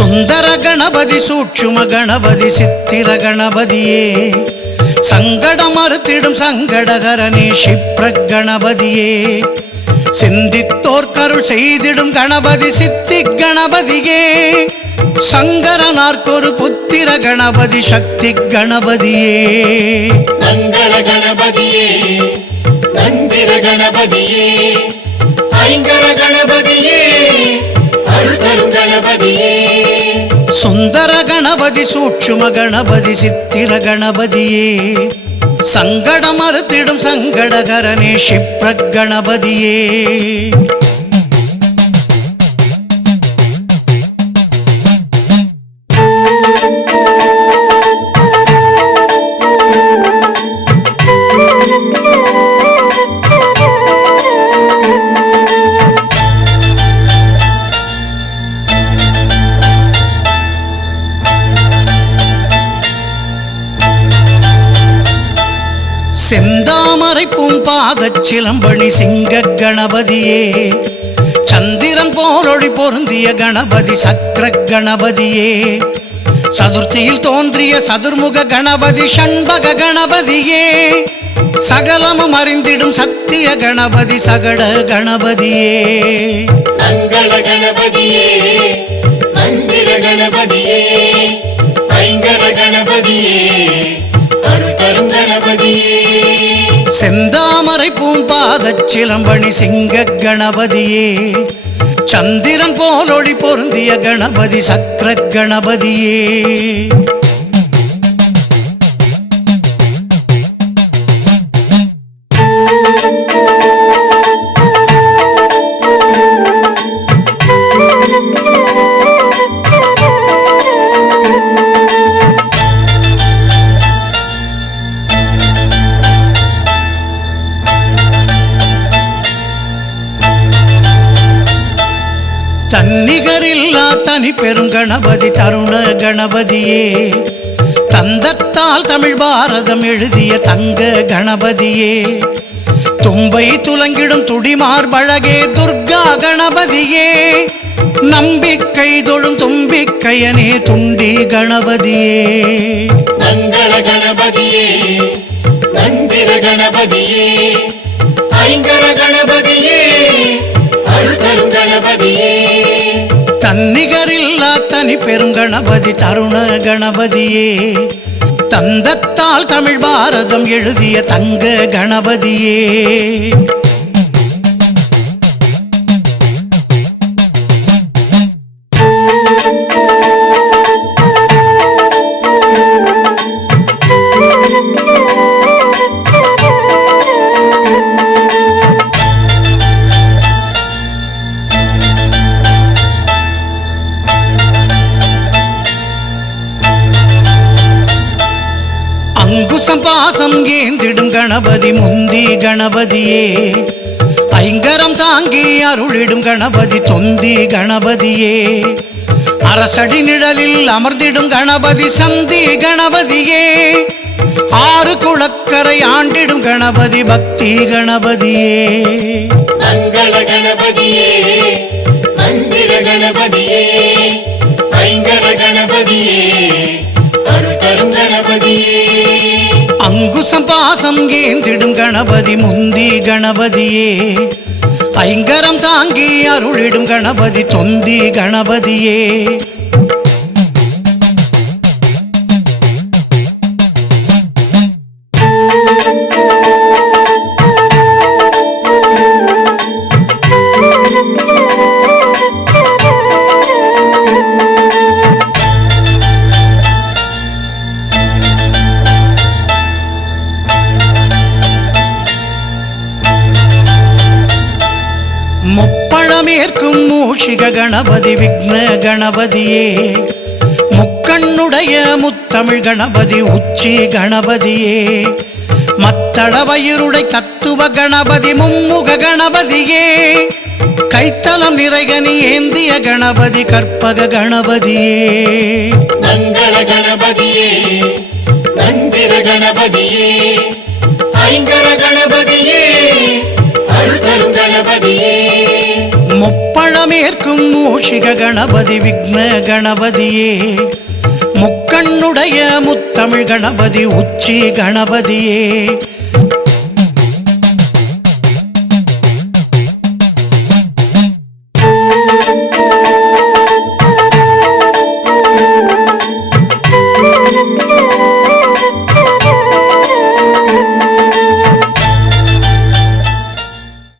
சுந்தர கணபதி சூட்சும கணபதி சித்திர கணபதியே சங்கட மறுத்திடும் சங்கடகரனே ஷிப்ர கணபதியே சிந்தித்தோர் கருள் செய்திடும் கணபதி சித்தி கணபதியே சங்கரனார்க்கொரு புத்திர கணபதி சக்தி கணபதியே மங்கள கணபதியே மந்திர கணபதியே ஐங்கர கணபதியே அருள் தரும் கணபதியே சுந்தர கணபதி சூட்சும கணபதி சித்திர கணபதியே சங்கட மறுத்திடும் சங்கடகரனே ஷிப்ர கணபதியே செந்தாமரை பூம்பாதச் சிலம்பணி சிங்க கணபதியே சந்திரன் போலொளி பொருந்திய கணபதி சக்கர கணபதியே சதுர்த்தியில் தோன்றிய சதுர்முக கணபதி ஷண்பக கணபதியே சகலமும் அறிந்திடும் சத்திய கணபதி சகட கணபதியே மங்கள கணபதியே மந்திர கணபதியே ஐங்கர கணபதியே அருள் தரும் கணபதியே செந்தாமரை பூம்பாதச் சிலம்பணி சிங்க கணபதியே சந்திரன் போலொளி பொருந்திய கணபதி சக்கர கணபதியே தன்னிகரில்லா தனி பெரும் கணபதி தருண கணபதியே தந்தத்தால் தமிழ் பாரதம் எழுதிய தங்க கணபதியே தும்பை துலங்கிடும் துடிமார்பழகே துர்கா கணபதியே நம்பிக்கை தொழும் தும்பிக்கையனே துண்டி கணபதியே மங்கள கணபதியே மந்திர கணபதியே ஐங்கர கணபதியே அருள் தரும் கணபதியே தன்னிகரில்லா தனி பெரும் கணபதி தருண கணபதியே தந்தத்தால் தமிழ் பாரதம் எழுதிய தங்க கணபதியே அங்குசம் பாசம் ஏந்திடும் கணபதி முந்தி கணபதியே ஐங்கரம் தாங்கி அருளிடும் கணபதி தொந்தி கணபதியே அரசடி நிழலில் அமர்ந்திடும் கணபதி சந்தி கணபதியே ஆறு குளக்கரை ஆண்டிடும் கணபதி பக்தி கணபதியே மங்கள கணபதியே மந்திர கணபதியே ஐங்கர கணபதியே அருள் தரும் கணபதியே அங்குசம் பாசம் ஏந்திடும் கணபதி முந்தி கணபதியே ஐங்கரம் தாங்கி அருளிடும் கணபதி தொந்தி கணபதியே முப்பழமேற்கும் மூஷிக கணபதி விக்ன கணபதியே முக்கண்ணுடைய முத்தமிழ் கணபதி உச்சி கணபதியே மத்தளவயிருடை தத்துவ கணபதி மும்முக கணபதியே கைத்தலம் நிறைகனி ஏந்திய கணபதி கற்பக கணபதியே மங்கள கணபதியே மந்திர கணபதியே ஐங்கர கணபதியே அருள் தரும் கணபதியே முப்பழமேற்கும் மூஷிக கணபதி விக்ன கணபதியே முக்கண்ணுடைய முத்தமிழ் கணபதி உச்சி கணபதியே